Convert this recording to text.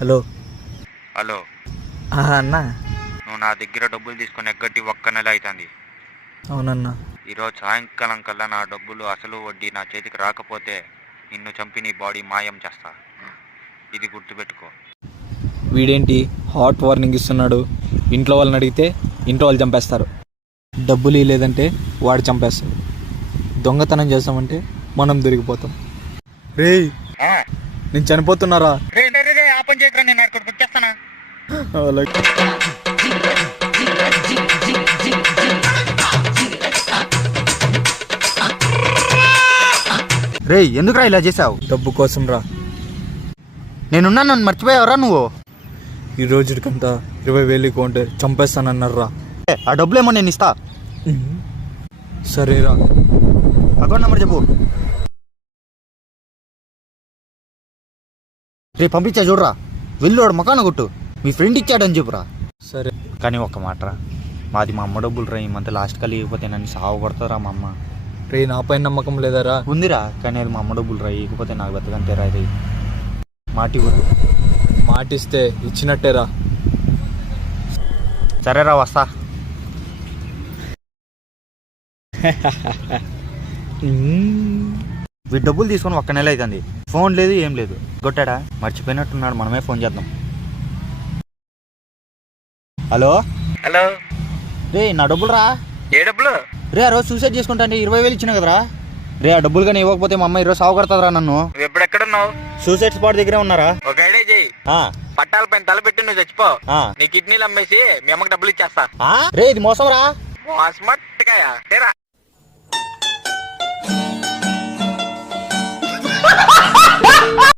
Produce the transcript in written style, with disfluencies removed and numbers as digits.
Hello. Hello అన్నా. నువ్వు నా దగ్గర డబ్బులు తీసుకుని ఎగ్గట్టి ఒక్క నెల అవుతుంది. అవునన్నా. ఈరోజు సాయంకాలం కల్లా నా డబ్బులు అసలు వడ్డీ నా చేతికి రాకపోతే నిన్ను చంపి నీ బాడీ మాయం చేస్తా. ఇది గుర్తుపెట్టుకో. వీడేంటి హాట్ వార్నింగ్ ఇస్తున్నాడు? ఇంట్లో వాళ్ళని అడిగితే ఇంట్లో వాళ్ళు చంపేస్తారు, డబ్బులు లేదంటే వాడు చంపేస్తాడు, దొంగతనం చేస్తామంటే మనం దొరికిపోతాం. రేయ్, నేను చనిపోతున్నారా? రే, ఎందుకురా ఇలా చేసావు? డబ్బు కోసం రా. నేనున్నాను, నన్ను మర్చిపోయావరా నువ్వు? ఈ రోజుకంతా 20,000 కొంటే చంపేస్తానన్నారా? ఆ డబ్బులేమో నేను ఇస్తా. సరేరా. అకౌంట్ నెంబర్ చెప్పు. రేపు పంపించా చూడరా, వెళ్ళి వాడు మకాన కొట్టు, మీ ఫ్రెండ్ ఇచ్చాడని చెప్పురా. సరే. కానీ ఒక్క మాటరా, మాది మా అమ్మ డబ్బులు రా. ఈ మంత్ లాస్ట్ కల్లా ఇవ్వకపోతే నన్ను సాగు కొడతారా మా అమ్మ. రే, నాపై నమ్మకం లేదారా? ఉందిరా, కానీ అది మా అమ్మ డబ్బులు రా. ఇకపోతే నాకు బతకంతే రా. ఇది మాటి ఊరు. మాటిస్తే ఇచ్చినట్టేరా. సరేరా, వస్తా. వీటి డబ్బులు తీసుకొని ఒక్క నెల అవుతుంది. ఫోన్ లేదు, ఏం లేదు. కొట్టాడా? మర్చిపోయినట్టున్నాడు, మనమే ఫోన్ చేద్దాం. హలో. హలో. రే, నా డబ్బులు రా. ఏ డబ్బులు? రే, ఆ రోజు సూసైడ్ చేసుకుంటా అంటే 20,000 ఇచ్చినా కదరా. రే, ఆ డబ్బులు కానీ ఇవ్వకపోతే మా అమ్మ ఈరోజు సాగు కొడతారా నన్ను. నువ్వు ఎప్పుడు ఎక్కడున్నావు? సూసైడ్ స్పాట్ దగ్గరే ఉన్నారా? ఒక ఐడియా చెయ్యి. పట్టాల పైన తలపెట్టి నువ్వు చచ్చిపో. నీ కిడ్నీలు అమ్మేసి మీ అమ్మకి డబ్బులు ఇచ్చేస్తా. రే, ఇది మోసం రా. మోసమట్టుకాయ.